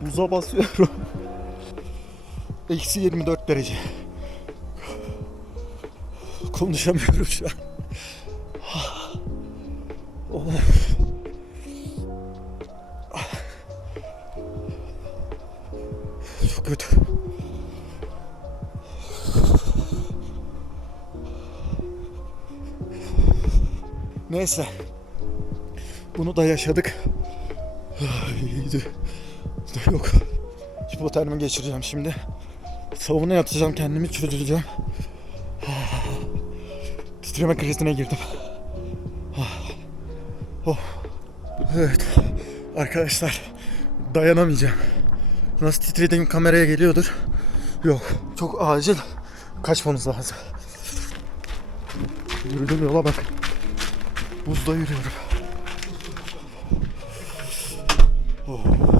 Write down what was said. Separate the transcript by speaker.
Speaker 1: Buza basıyorum. Eksi 24 derece. Konuşamıyorum şu an. Of. Çok kötü. Neyse. Bunu da yaşadık. Ay, İyiydi da yok. Hipotermi geçireceğim şimdi. Savuna yatacağım kendimi çözüleceğim. Titreme krizine girdim. Oh. Evet. Arkadaşlar dayanamayacağım. Nasıl titrediğim kameraya geliyordur. Yok. Çok acil kaçmamız lazım. Yürüdüm yola bak. Buzda yürüyorum. Oh.